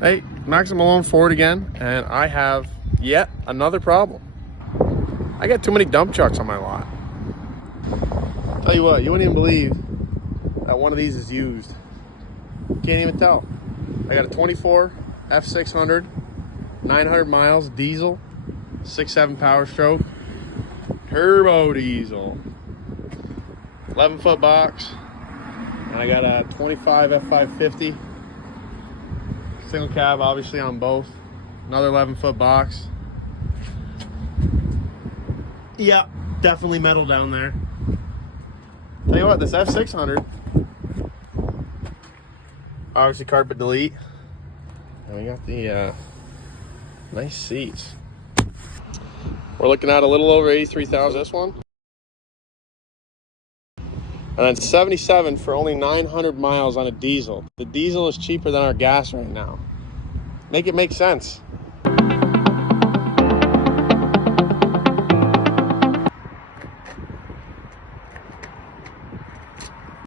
Hey, Max Malone Ford again, and I have yet another problem. I got too many dump trucks on my lot. Tell you what, you wouldn't even believe that one of these is used. Can't even tell. I got a 24 F-600, 900 miles, diesel, 6.7 power stroke, turbo diesel, 11-foot box, and I got a 25 F-550. Single cab, obviously, on both. Another 11-foot box. Yeah, definitely metal down there. Tell you what, this F-600, obviously carpet delete. And we got the nice seats. We're looking at a little over 83,000 this one. And then 77 for only 900 miles on a diesel. The diesel is cheaper than our gas right now. Make it make sense.